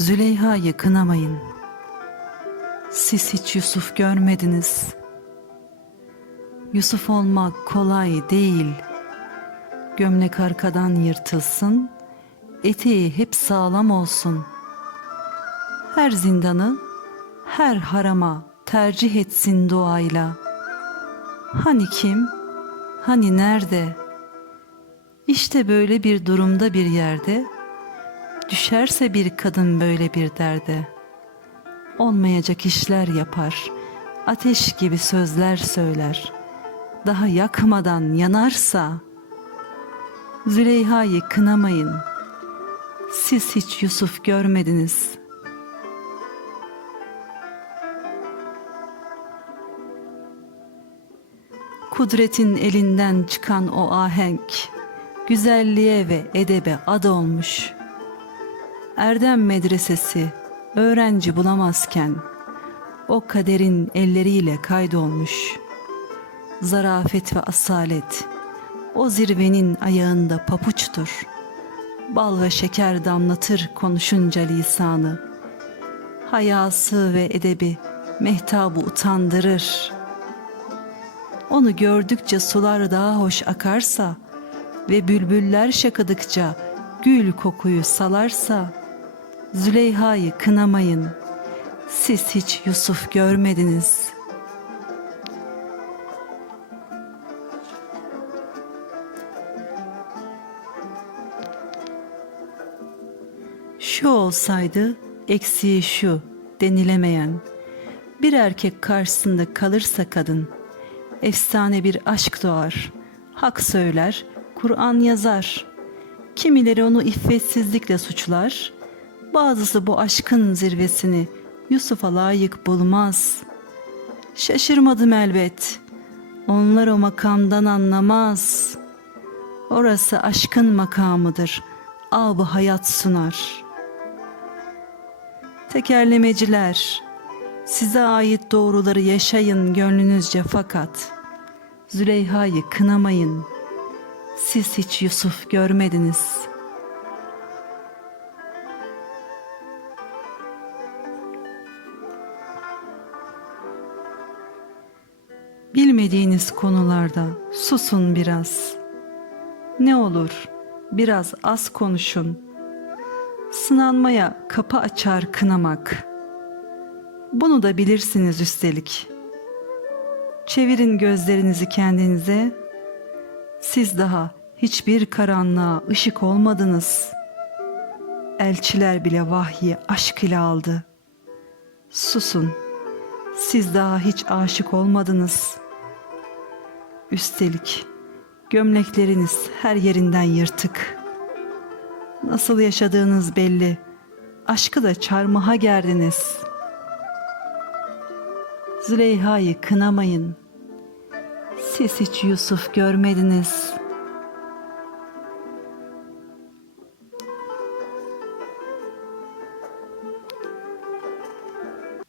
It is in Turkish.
Züleyha'yı kınamayın. Siz hiç Yusuf görmediniz. Yusuf olmak kolay değil. Gömlek arkadan yırtılsın, eteği hep sağlam olsun. Her zindanı, her harama tercih etsin duayla. Hani kim, hani nerede? İşte böyle bir durumda bir yerde, düşerse bir kadın böyle bir derde. Olmayacak işler yapar, ateş gibi sözler söyler. Daha yakmadan yanarsa, Züleyha'yı kınamayın. Siz hiç Yusuf görmediniz. Kudretin elinden çıkan o ahenk, güzelliğe ve edebe ad olmuş. Erdem medresesi öğrenci bulamazken, o kaderin elleriyle kaydolmuş. Zarafet ve asalet, o zirvenin ayağında papuçtur. Bal ve şeker damlatır konuşunca lisanı. Hayası ve edebi mehtabı utandırır. Onu gördükçe sular daha hoş akarsa ve bülbüller şakıdıkça gül kokuyu salarsa Züleyha'yı kınamayın. Siz hiç Yusuf görmediniz.'' Şu olsaydı eksiği şu denilemeyen bir erkek karşısında kalırsa kadın efsane bir aşk doğar. Hak söyler, Kur'an yazar. Kimileri onu iffetsizlikle suçlar. Bazısı bu aşkın zirvesini Yusuf'a layık bulmaz. Şaşırmadım elbet. Onlar o makamdan anlamaz. Orası aşkın makamıdır. Ab hayat sunar.'' Tekerlemeciler, size ait doğruları yaşayın gönlünüzce fakat Züleyha'yı kınamayın. Siz hiç Yusuf görmediniz. Bilmediğiniz konularda susun biraz. Ne olur biraz az konuşun.'' sınanmaya kapı açar kınamak. Bunu da bilirsiniz üstelik. Çevirin gözlerinizi kendinize. Siz daha hiçbir karanlığa ışık olmadınız. Elçiler bile vahyi aşk ile aldı. Susun. Siz daha hiç aşık olmadınız. Üstelik gömlekleriniz her yerinden yırtık.'' Nasıl yaşadığınız belli. Aşkı da çarmıha gerdiniz. Züleyha'yı kınamayın. Siz hiç Yusuf görmediniz.''